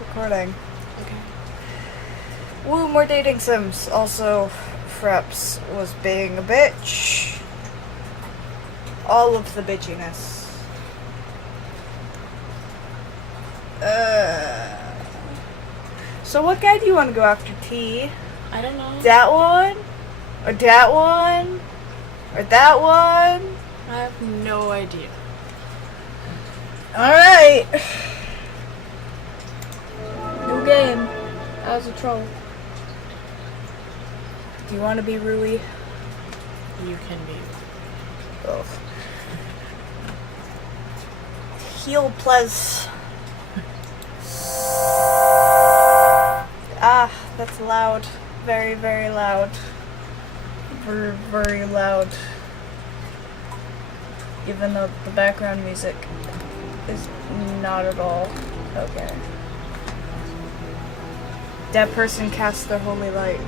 recording. Okay. Woo, more dating sims. Also, Freps was being a bitch. All of the bitchiness. So what guy do you want to go after, T? I don't know. That one? Or that one? Or that one? I have no idea. Alright. New game. As a troll. Do you want to be Rui? You can be. Oh. Heal, please. Ah, that's loud. Very, very loud. Very, very loud. Even though the background music is not at all okay. That person cast their holy light.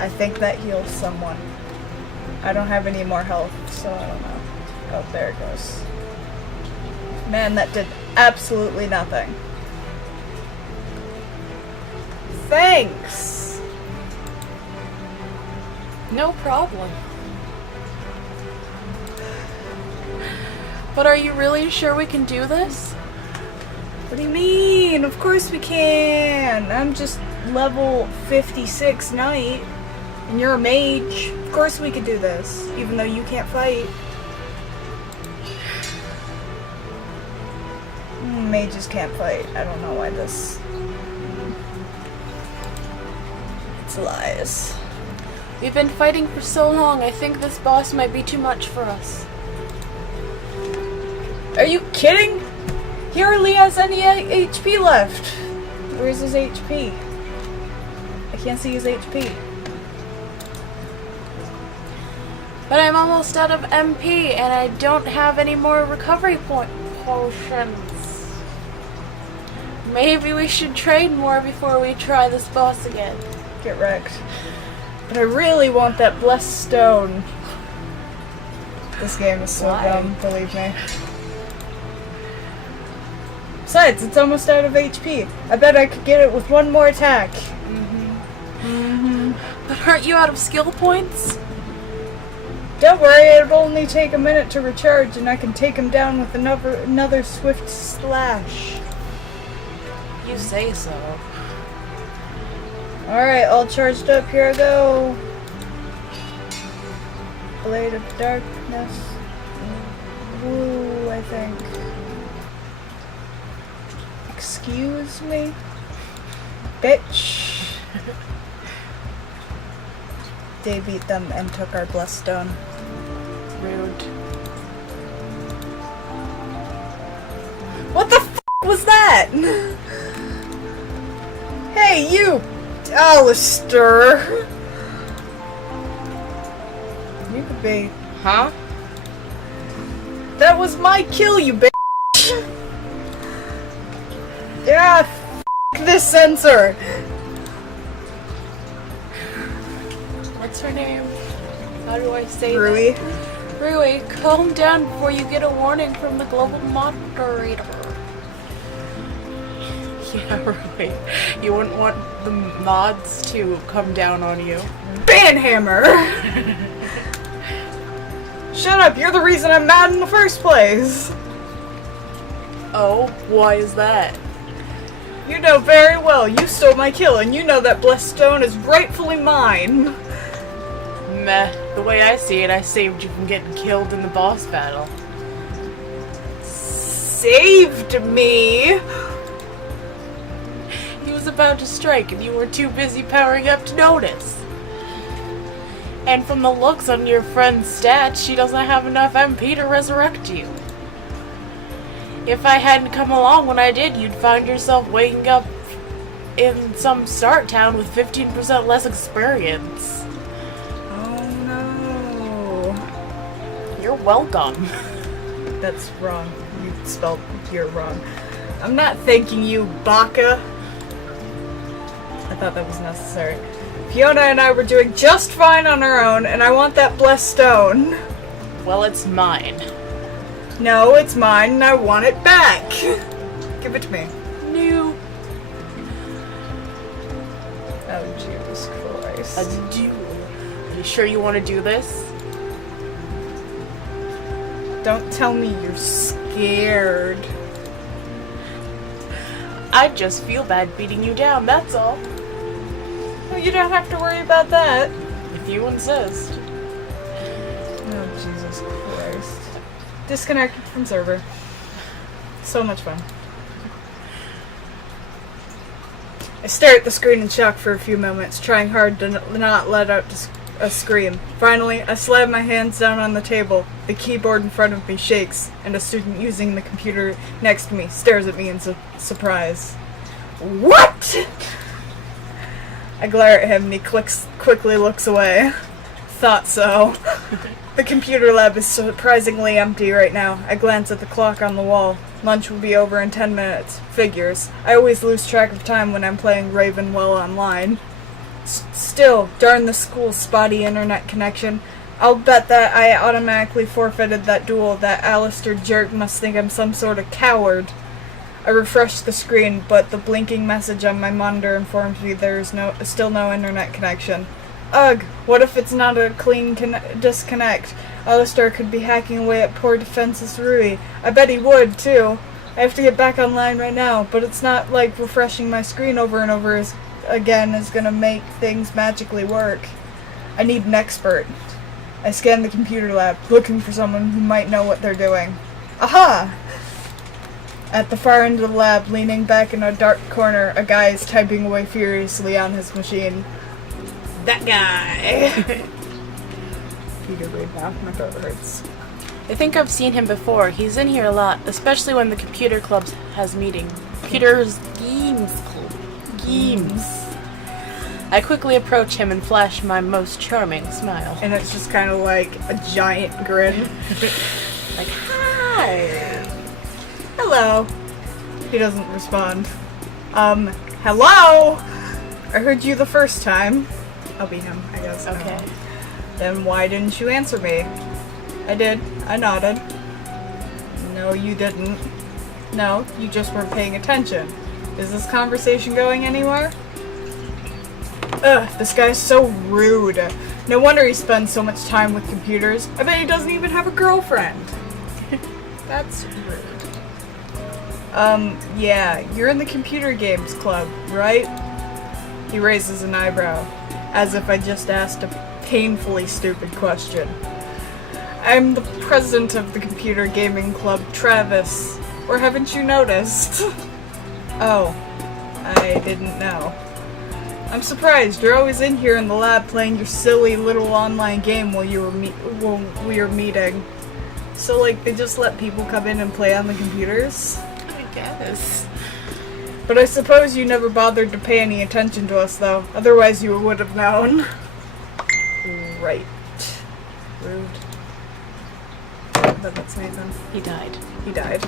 I think that heals someone. I don't have any more health, so I don't know. Oh, there it goes. Man, that did absolutely nothing. Thanks! No problem. But are you really sure we can do this? What do you mean? Of course we can! I'm just level 56 knight, and you're a mage. Of course we could do this, even though you can't fight. Mages can't fight. I don't know why this... It's lies. We've been fighting for so long, I think this boss might be too much for us. Are you kidding? He hardly has any HP left. Where's his HP? I can't see his HP. But I'm almost out of MP, and I don't have any more recovery potions. Maybe we should trade more before we try this boss again. Get wrecked. But I really want that blessed stone. This game is so dumb, believe me. Besides, it's almost out of HP. I bet I could get it with one more attack. But aren't you out of skill points? Don't worry, it'll only take a minute to recharge and I can take him down with another swift slash. You say so. Alright, all charged up, here I go. Blade of Darkness. Woo, I think. Excuse me? Bitch. They beat them and took our blessed stone. Rude. What the f was that? Hey, you! Alistair! You could be. Huh? That was my kill, you bitch! Yeah, f this sensor! What's her name? How do I say Rui. that? Rui, calm down before you get a warning from the global moderator. Yeah, Rui. You wouldn't want the mods to come down on you. Banhammer! Shut up, you're the reason I'm mad in the first place! Oh, why is that? You know very well, you stole my kill, and you know that blessed stone is rightfully mine. Meh. The way I see it, I saved you from getting killed in the boss battle. Saved me? He was about to strike, and you were too busy powering up to notice. And from the looks on your friend's stats, she doesn't have enough MP to resurrect you. If I hadn't come along when I did, you'd find yourself waking up in some start town with 15% less experience. Oh no. You're welcome. That's wrong. You spelled you're wrong. I'm not thanking you, Baka. I thought that was necessary. Fiona and I were doing just fine on our own, and I want that blessed stone. Well, it's mine. No, it's mine, and I want it back. Give it to me. New. Oh, Jesus Christ. A duel. Are you sure you want to do this? Don't tell me you're scared. I just feel bad beating you down, that's all. Well, you don't have to worry about that. If you insist. Oh, Jesus Christ. Disconnected from server. So much fun. I stare at the screen in shock for a few moments, trying hard to not let out a scream. Finally, I slam my hands down on the table. The keyboard in front of me shakes, and a student using the computer next to me stares at me in surprise. What? I glare at him and he quickly looks away. Thought so. The computer lab is surprisingly empty right now. I glance at the clock on the wall. Lunch will be over in 10 minutes. Figures. I always lose track of time when I'm playing Ravenwell online. Still, darn the school's spotty internet connection. I'll bet that I automatically forfeited that duel. That Alistair jerk must think I'm some sort of coward. I refresh the screen, but the blinking message on my monitor informs me there is still no internet connection. Ugh, what if it's not a clean disconnect? Alistair could be hacking away at poor defenseless Rui. I bet he would, too. I have to get back online right now, but it's not like refreshing my screen over and over again is gonna make things magically work. I need an expert. I scan the computer lab, looking for someone who might know what they're doing. Aha! At the far end of the lab, leaning back in a dark corner, a guy is typing away furiously on his machine. That guy! Peter, breathe now. My throat hurts. I think I've seen him before. He's in here a lot, especially when the computer club has meeting. Computer's games club. Games. I quickly approach him and flash my most charming smile. And it's just kind of like a giant grin. Like, hi! Hello. He doesn't respond. Hello? I heard you the first time. I'll be him, I guess. Okay. Then why didn't you answer me? I did. I nodded. No, you didn't. No, you just weren't paying attention. Is this conversation going anywhere? Ugh, this guy's so rude. No wonder he spends so much time with computers. I bet he doesn't even have a girlfriend. That's rude. Yeah, you're in the computer games club, right? He raises an eyebrow, as if I just asked a painfully stupid question. I'm the president of the computer gaming club, Travis. Or haven't you noticed? Oh, I didn't know. I'm surprised. You're always in here in the lab playing your silly little online game while we were meeting. So, like, they just let people come in and play on the computers? I guess. But I suppose you never bothered to pay any attention to us, though. Otherwise you would have known. Right. Rude. But that's Nathan. He died. He died.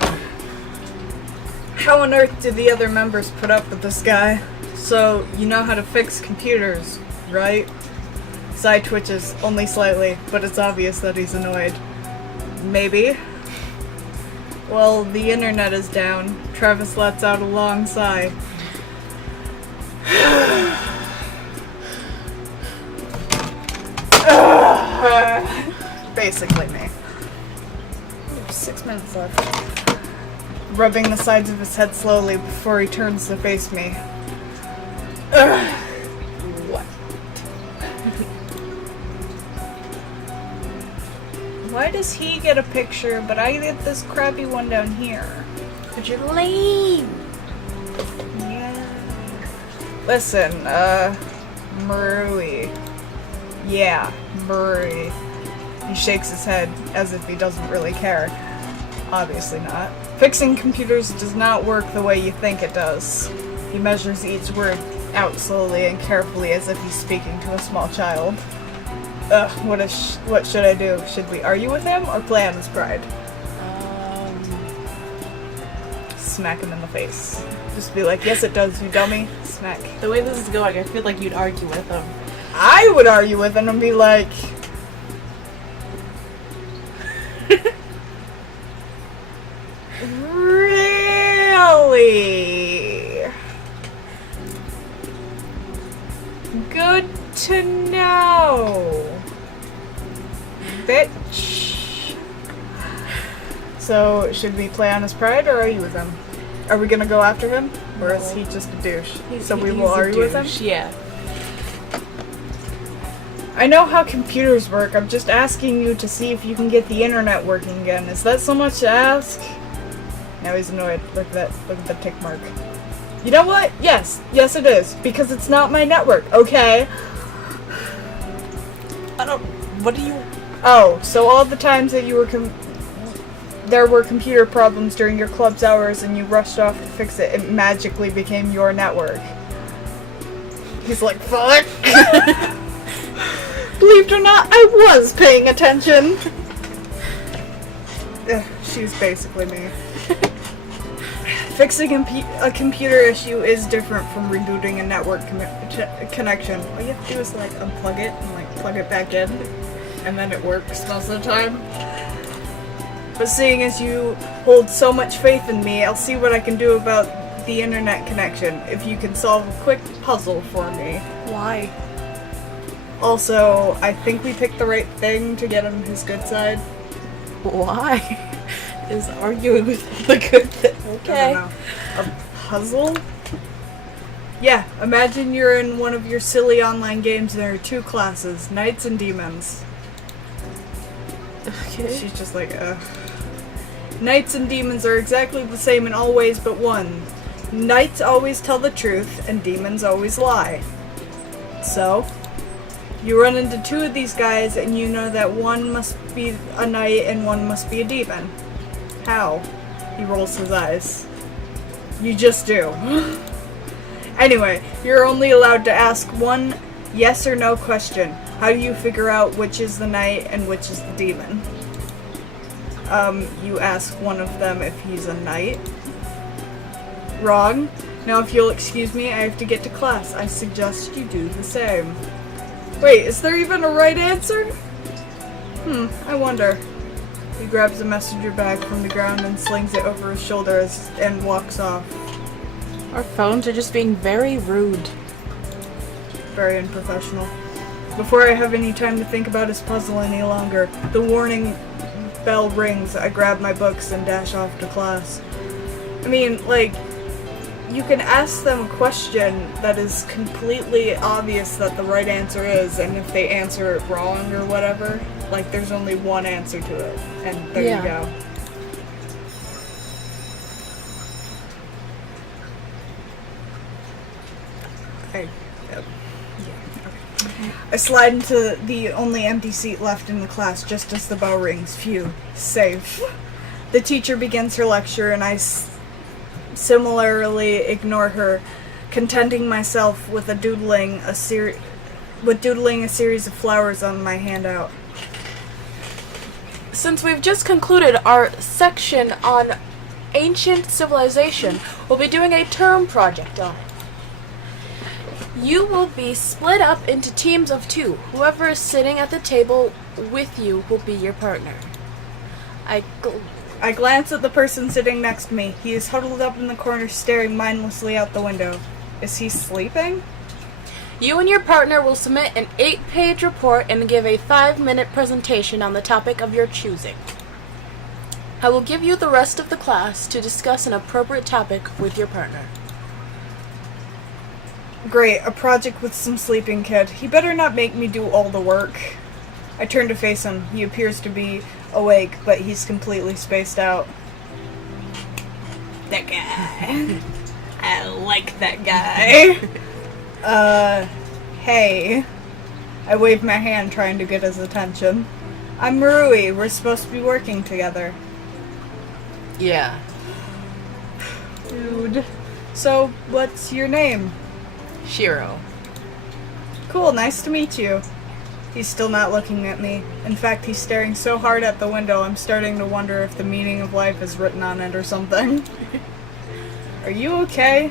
How on earth did the other members put up with this guy? So, you know how to fix computers, right? Sai twitches, only slightly, but it's obvious that he's annoyed. Maybe. Well, the internet is down. Travis lets out a long sigh. Basically me. 6 minutes left. Rubbing the sides of his head slowly before he turns to face me. What? Why does he get a picture, but I get this crappy one down here? But you're lame! Yeah. Listen, Murray. Yeah, Murray. He shakes his head as if he doesn't really care. Obviously not. Fixing computers does not work the way you think it does. He measures each word out slowly and carefully as if he's speaking to a small child. Ugh, what should I do? Should we argue with him or play on his pride? Smack him in the face. Just be like, yes it does, you dummy. Smack. The way this is going, I feel like you'd argue with him. I would argue with him and be like... Really? to know. Bitch. So, should we play on his pride, or are you with him? Are we gonna go after him? Or is he just a douche? So we will argue with him? Yeah. I know how computers work. I'm just asking you to see if you can get the internet working again. Is that so much to ask? Now he's annoyed. Look at that. Look at the tick mark. You know what? Yes. Yes it is. Because it's not my network, okay? I don't... What do you... Oh, so all the times that you were there were computer problems during your club's hours and you rushed off to fix it, it magically became your network. He's like, fuck! Believe it or not, I was paying attention! She's basically me. Fixing a computer issue is different from rebooting a network connection. All you have to do is like unplug it and like plug it back in, and then it works most of the time. But seeing as you hold so much faith in me, I'll see what I can do about the internet connection, if you can solve a quick puzzle for me. Why? Also, I think we picked the right thing to get him his good side. Why? Is arguing with the good thing. Okay. I don't know. A puzzle? Yeah, imagine you're in one of your silly online games and there are two classes, knights and demons. Okay. She's just like, ugh. Knights and demons are exactly the same in all ways but one. Knights always tell the truth and demons always lie. So, you run into two of these guys and you know that one must be a knight and one must be a demon. How? He rolls his eyes. You just do. Anyway, you're only allowed to ask one yes or no question. How do you figure out which is the knight and which is the demon? You ask one of them if he's a knight. Wrong. Now if you'll excuse me, I have to get to class. I suggest you do the same. Wait, is there even a right answer? I wonder. He grabs a messenger bag from the ground and slings it over his shoulder and walks off. Our phones are just being very rude. Very unprofessional. Before I have any time to think about his puzzle any longer, the warning bell rings. I grab my books and dash off to class. I mean, like, you can ask them a question that is completely obvious that the right answer is, and if they answer it wrong or whatever, like, there's only one answer to it, and there you go. I slide into the only empty seat left in the class just as the bell rings. Phew. Safe. The teacher begins her lecture and I similarly ignore her, contenting myself with doodling a series of flowers on my handout. Since we've just concluded our section on ancient civilization, we'll be doing a term project on it. You will be split up into teams of two. Whoever is sitting at the table with you will be your partner. I glance at the person sitting next to me. He is huddled up in the corner staring mindlessly out the window. Is he sleeping? You and your partner will submit an 8-page report and give a 5-minute presentation on the topic of your choosing. I will give you the rest of the class to discuss an appropriate topic with your partner. Great, a project with some sleeping kid. He better not make me do all the work. I turn to face him. He appears to be awake, but he's completely spaced out. That guy. I like that guy. Hey. I wave my hand trying to get his attention. I'm Marui. We're supposed to be working together. Yeah. Dude. So, what's your name? Shiro. Cool, nice to meet you. He's still not looking at me. In fact, he's staring so hard at the window, I'm starting to wonder if the meaning of life is written on it or something. Are you okay?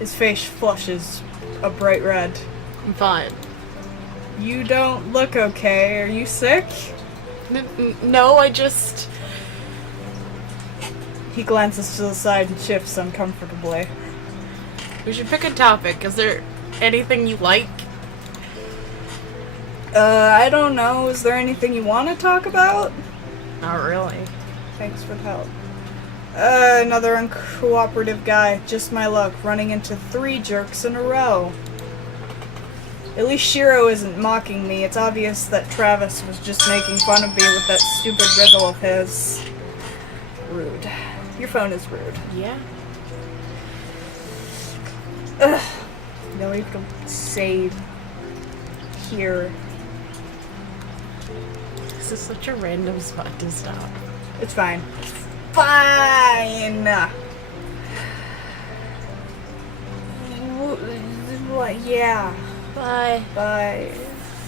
His face flushes a bright red. I'm fine. You don't look okay. Are you sick? No, I just... He glances to the side and shifts uncomfortably. We should pick a topic, because Anything you like? I don't know. Is there anything you want to talk about? Not really. Thanks for the help. Another uncooperative guy. Just my luck, running into 3 jerks in a row. At least Shiro isn't mocking me. It's obvious that Travis was just making fun of me with that stupid riddle of his. Rude. Your phone is rude. Yeah. Ugh. Now we have to save here. This is such a random spot to stop. It's fine. Fine! Yeah. Bye. Bye.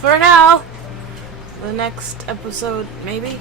For now. The next episode, maybe?